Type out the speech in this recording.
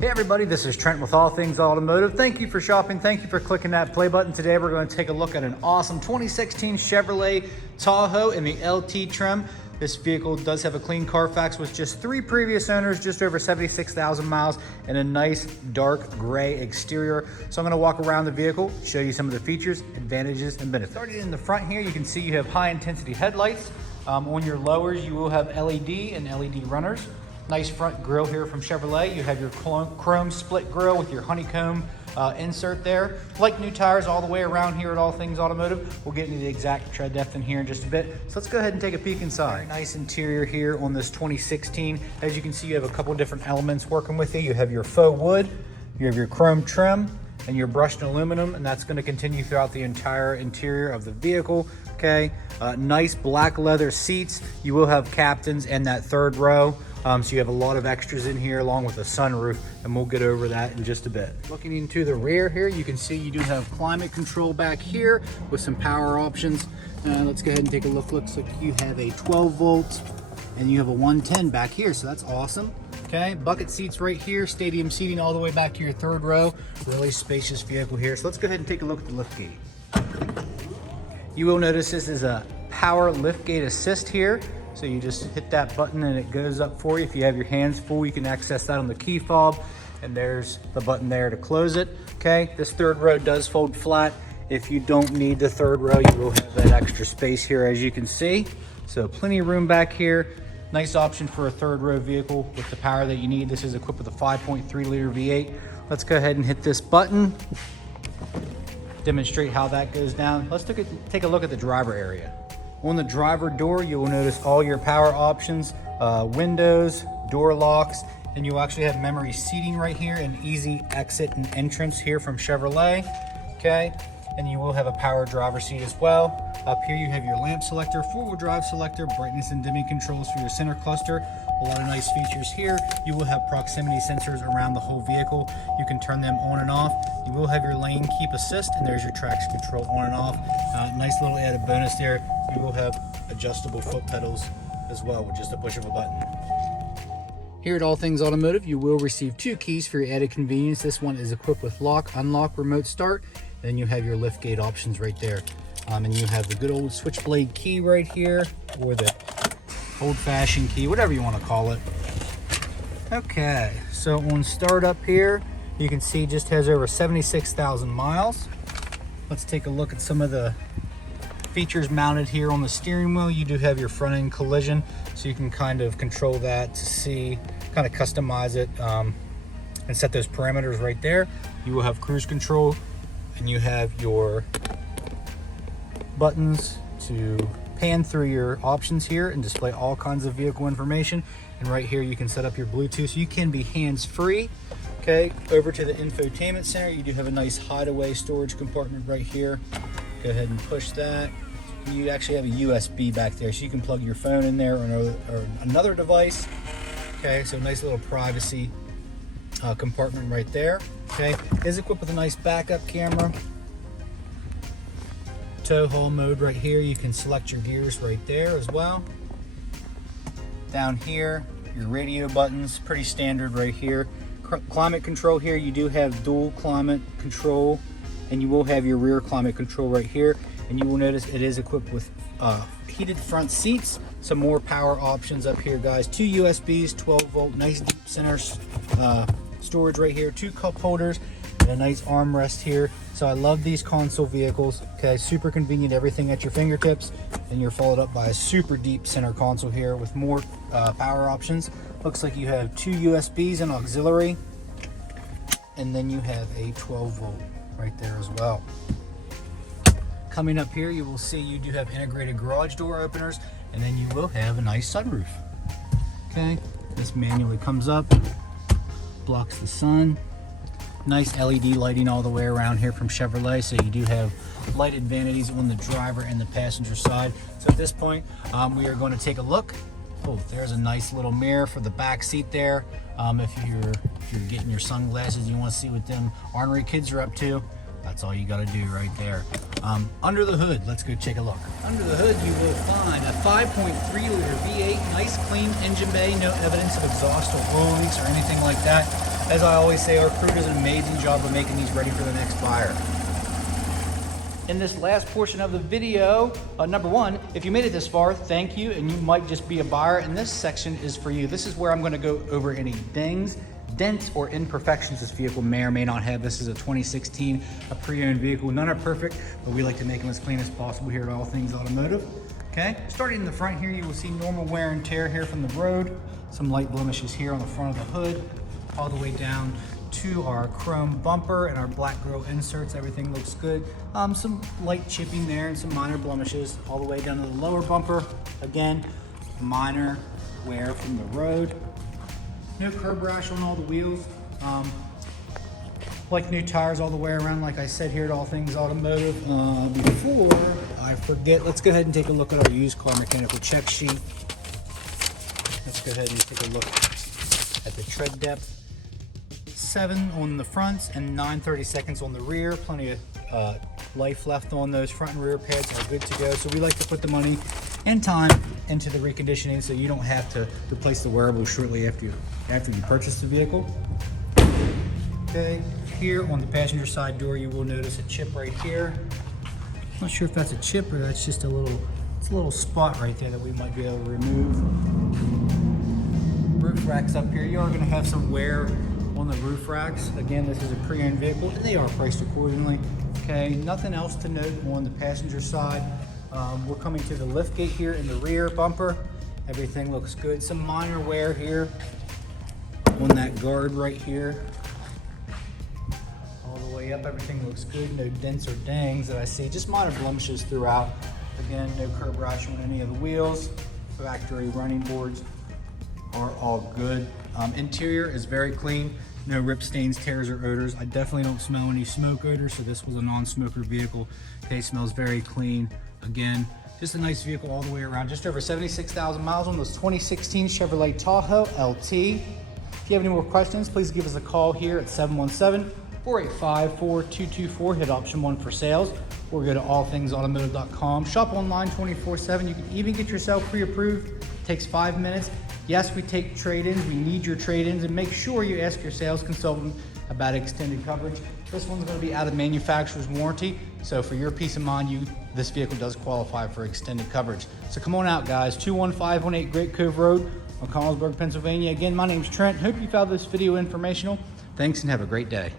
Hey everybody, this is Trent with All Things Automotive. Thank you for shopping. Thank you for clicking that play button. Today we're going to take a look at an awesome 2016 Chevrolet Tahoe in the LT trim. This vehicle does have a clean CARFAX with just 3 previous owners, just over 76,000 miles, and a nice dark gray exterior. So I'm going to walk around the vehicle, show you some of the features, advantages, and benefits. Starting in the front here, you can see you have high intensity headlights. On your lowers, you will have LED and LED runners. Nice front grille here from Chevrolet. You have your chrome split grille with your honeycomb insert there. Like new tires all the way around here at All Things Automotive. We'll get into the exact tread depth in here in just a bit. So let's go ahead and take a peek inside. Very nice interior here on this 2016. As you can see, you have a couple different elements working with you. You have your faux wood, you have your chrome trim, and your brushed aluminum, and that's going to continue throughout the entire interior of the vehicle. Okay, nice black leather seats. You will have captains and that third row. So you have a lot of extras in here along with a sunroof, and we'll get over that in just a bit. Looking into the rear here, you can see you do have climate control back here with some power options. Let's go ahead and take a look. Looks like you have a 12 volt and you have a 110 back here, so that's awesome. Okay, bucket seats right here, stadium seating all the way back to your third row. Really spacious vehicle here. So let's go ahead and take a look at the liftgate. You will notice this is a power liftgate assist here. So you just hit that button and it goes up for you. If you have your hands full, you can access that on the key fob, and there's the button there to close it. Okay, this third row does fold flat. If you don't need the third row, you will have that extra space here, as you can see. So plenty of room back here. Nice option for a third row vehicle with the power that you need. This is equipped with a 5.3 liter V8. Let's go ahead and hit this button. Demonstrate how that goes down. Let's take a look at the driver area. On the driver door, you will notice all your power options, windows, door locks, and you actually have memory seating right here and easy exit and entrance here from Chevrolet. Okay, and you will have a power driver seat as well. Up here you have your lamp selector, 4-wheel drive selector, brightness and dimming controls for your center cluster. A lot of nice features here. You will have proximity sensors around the whole vehicle. You can turn them on and off. You will have your lane keep assist, and there's your traction control on and off. Nice little added bonus there. You will have adjustable foot pedals as well with just a push of a button. Here at All Things Automotive, you will receive 2 keys for your added convenience. This one is equipped with lock, unlock, remote start. Then you have your liftgate options right there. And you have the good old switchblade key right here, or the old-fashioned key, whatever you want to call it. Okay, so on startup here, you can see just has over 76,000 miles. Let's take a look at some of the features mounted here on the steering wheel. You do have your front end collision, so you can kind of control that to see, kind of customize it and set those parameters right there. You will have cruise control, and you have your buttons to pan through your options here and display all kinds of vehicle information. And right here you can set up your Bluetooth, so you can be hands-free. Okay, over to the infotainment center, you do have a nice hideaway storage compartment right here. Go ahead and push that. You actually have a USB back there, so you can plug your phone in there or another device. Okay, so nice little privacy compartment right there. Okay, is equipped with a nice backup camera. Tow haul mode right here. You can select your gears right there as well. Down here, your radio buttons, pretty standard right here. Climate control here, you do have dual climate control, and you will have your rear climate control right here. And you will notice it is equipped with heated front seats. Some more power options up here, guys. 2 USBs, 12 volt, nice deep center storage right here. 2 cup holders and a nice armrest here. So I love these console vehicles. Okay, super convenient, everything at your fingertips. And you're followed up by a super deep center console here with more power options. Looks like you have 2 USBs and auxiliary, and then you have a 12 volt right there as well. Coming up here, you will see you do have integrated garage door openers, and then you will have a nice sunroof. Okay, this manually comes up, blocks the sun. Nice LED lighting all the way around here from Chevrolet, so you do have lighted vanities on the driver and the passenger side. So at this point, we are going to take a look. Oh, there's a nice little mirror for the back seat there. If you're getting your sunglasses, you want to see what them ornery kids are up to, that's all you got to do right there. Under the hood, let's go take a look. Under the hood, you will find a 5.3 liter V8, nice clean engine bay, no evidence of exhaust or oil leaks or anything like that. As I always say, our crew does an amazing job of making these ready for the next buyer. In this last portion of the video, number one, if you made it this far, thank you, and you might just be a buyer, and this section is for you. This is where I'm gonna go over any dings, dents, or imperfections this vehicle may or may not have. This is a 2016, a pre-owned vehicle. None are perfect, but we like to make them as clean as possible here at All Things Automotive. Okay, starting in the front here, you will see normal wear and tear here from the road. Some light blemishes here on the front of the hood, all the way down to our chrome bumper and our black grille inserts. Everything looks good. Some light chipping there and some minor blemishes all the way down to the lower bumper. Again, minor wear from the road. No curb rash on all the wheels. Like new tires all the way around, like I said here at All Things Automotive. Before I forget, let's go ahead and take a look at our used car mechanical check sheet. Let's go ahead and take a look at the tread depth. 7 on the fronts and 9/32 on the rear. Plenty of life left on those front and rear pads, are good to go. So we like to put the money and time into the reconditioning so you don't have to replace the wearable shortly after you purchase the vehicle. Okay, here on the passenger side door, you will notice a chip right here. Not sure if that's a chip or that's just a little spot right there that we might be able to remove. Roof racks up here, you are going to have some wear on the roof racks. Again, this is a pre-owned vehicle and they are priced accordingly. Okay, nothing else to note on the passenger side. We're coming to the lift gate here in the rear bumper. Everything looks good. Some minor wear here on that guard right here. All the way up, everything looks good. No dents or dings that I see. Just minor blemishes throughout. Again, no curb rash on any of the wheels. Factory running boards are all good. Interior is very clean. No rip stains, tears, or odors. I definitely don't smell any smoke odors, so this was a non-smoker vehicle. Okay, smells very clean. Again, just a nice vehicle all the way around. Just over 76,000 miles on this 2016 Chevrolet Tahoe LT. If you have any more questions, please give us a call here at 717-485-4224. Hit option 1 for sales, or go to allthingsautomotive.com. Shop online 24/7. You can even get yourself pre-approved. It takes 5 minutes. Yes, we take trade-ins. We need your trade-ins, and make sure you ask your sales consultant about extended coverage. This one's going to be out of manufacturer's warranty, so for your peace of mind, this vehicle does qualify for extended coverage. So come on out, guys. 21518 Great Cove Road on Collinsburg, Pennsylvania. Again, my name's Trent. Hope you found this video informational. Thanks and have a great day.